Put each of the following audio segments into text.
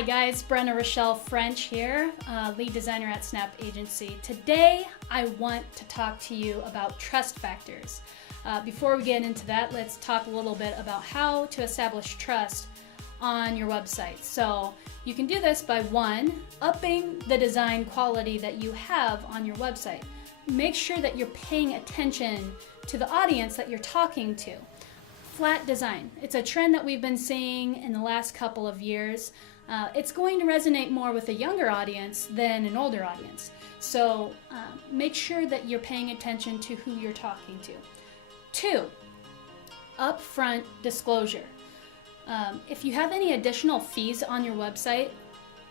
Hi guys, Brenna French here, lead designer at Snap Agency. Today I want to talk to you about trust factors. Before we get into that, let's talk a little bit about how to establish trust on your website. So you can do this by one, upping the design quality that you have on your website. Make sure that you're paying attention to the audience that you're talking to. Flat design. It's a trend that we've been seeing in the last couple of years. It's going to resonate more with a younger audience than an older audience. So make sure that you're paying attention to who you're talking to. Two, upfront disclosure. If you have any additional fees on your website,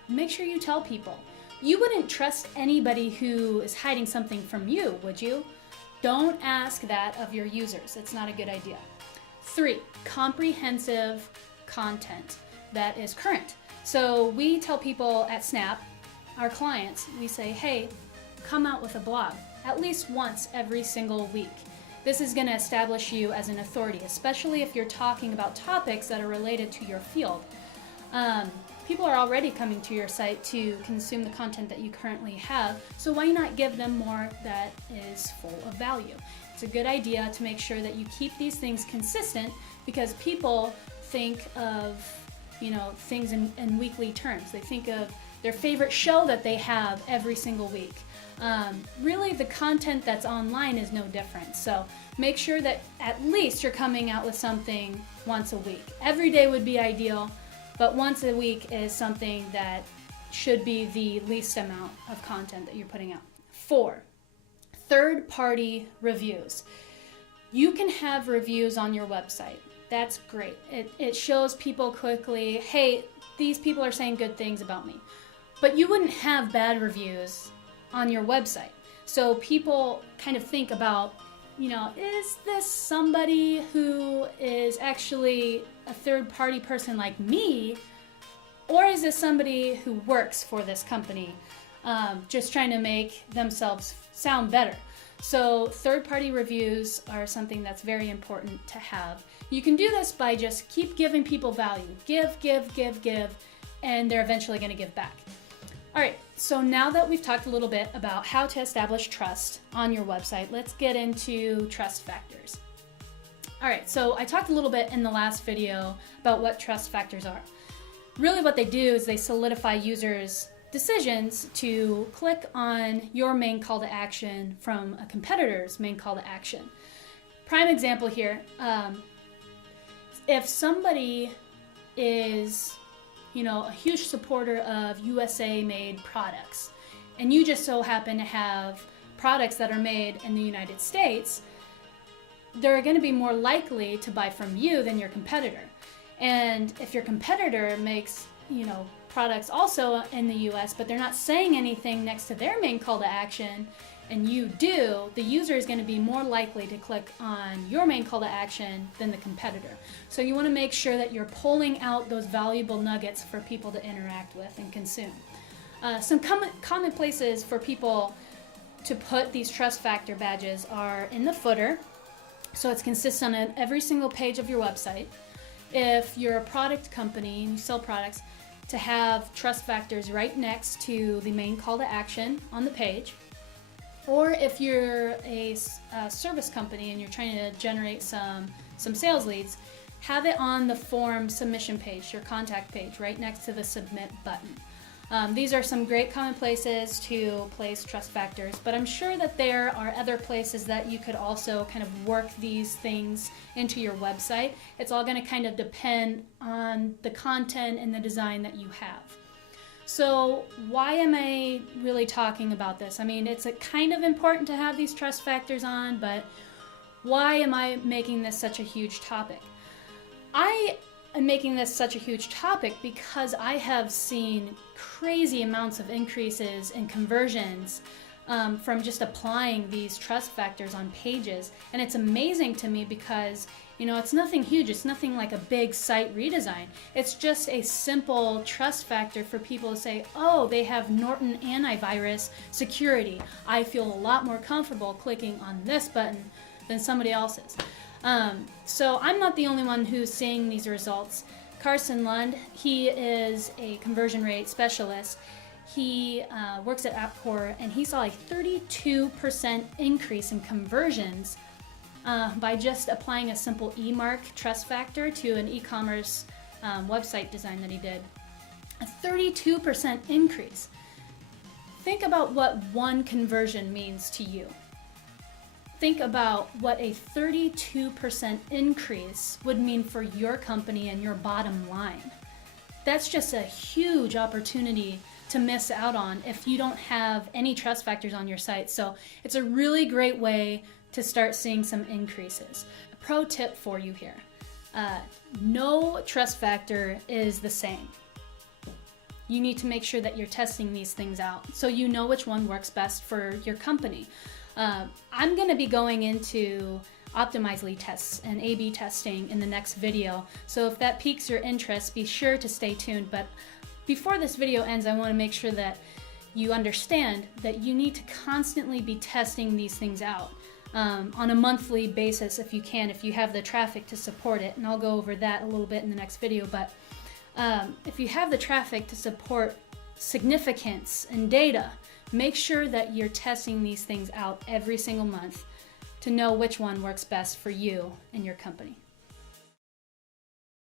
make sure you tell people. You wouldn't trust anybody who is hiding something from you, would you? Don't ask that of your users. It's not a good idea. Three, comprehensive content that is current. So we tell people at Snap, our clients, we say, hey, come out with a blog at least once every single week. This is going to establish you as an authority, especially if you're talking about topics that are related to your field. People are already coming to your site to consume the content that you currently have, so why not give them more that is full of value? It's a good idea to make sure that you keep these things consistent because people think of things in weekly terms. They think of their favorite show that they have every single week. Really, the content that's online is no different. So make sure that at least you're coming out with something once a week. Every day would be ideal, but once a week is something that should be the least amount of content that you're putting out. Four, third-party reviews. You can have reviews on your website. That's great. It shows people quickly, hey, these people are saying good things about me. But you wouldn't have bad reviews on your website. So people kind of think about, is this somebody who is actually a third-party person like me, or is this somebody who works for this company, just trying to make themselves sound better? So third-party reviews are something that's very important to have. You can do this by just keep giving people value. Give, and they're eventually going to give back. All right, so now that we've talked a little bit about how to establish trust on your website, let's get into trust factors. All right, so I talked a little bit in the last video about what trust factors are. Really what they do is they solidify users' decisions to click on your main call to action from a competitor's main call to action. Prime example here, if somebody is a huge supporter of USA-made products, and you just so happen to have products that are made in the United States, they're going to be more likely to buy from you than your competitor. And if your competitor makes, products also in the US, but they're not saying anything next to their main call to action, and you do, the user is going to be more likely to click on your main call to action than the competitor. So you want to make sure that you're pulling out those valuable nuggets for people to interact with and consume. Some common places for people to put these trust factor badges are in the footer, so it's consistent on every single page of your website. If you're a product company and you sell products, to have trust factors right next to the main call to action on the page. Or if you're a service company and you're trying to generate some sales leads, have it on the form submission page, your contact page, right next to the submit button. These are some great common places to place trust factors, but I'm sure that there are other places that you could also kind of work these things into your website. It's all going to kind of depend on the content and the design that you have. So why am I really talking about this? I mean, it's kind of important to have these trust factors on, but why am I making this such a huge topic? I am making this such a huge topic because I have seen crazy amounts of increases in conversions from just applying these trust factors on pages. And it's amazing to me because it's nothing huge. It's nothing like a big site redesign. It's just a simple trust factor for people to say, oh, they have Norton antivirus security. I feel a lot more comfortable clicking on this button than somebody else's. So I'm not the only one who's seeing these results. Carson Lund, he is a conversion rate specialist. He works at AppCore, and he saw a 32% increase in conversions by just applying a simple eMark trust factor to an e-commerce website design that he did. A 32% increase. Think about what one conversion means to you. Think about what a 32% increase would mean for your company and your bottom line. That's just a huge opportunity to miss out on if you don't have any trust factors on your site. So it's a really great way to start seeing some increases. A pro tip for you here. No trust factor is the same. You need to make sure that you're testing these things out so you know which one works best for your company. I'm going to be going into Optimizely tests and A/B testing in the next video, so if that piques your interest, be sure to stay tuned. But before this video ends, I want to make sure that you understand that you need to constantly be testing these things out on a monthly basis if you can, if you have the traffic to support it, and I'll go over that a little bit in the next video. But if you have the traffic to support significance and data, make sure that you're testing these things out every single month to know which one works best for you and your company.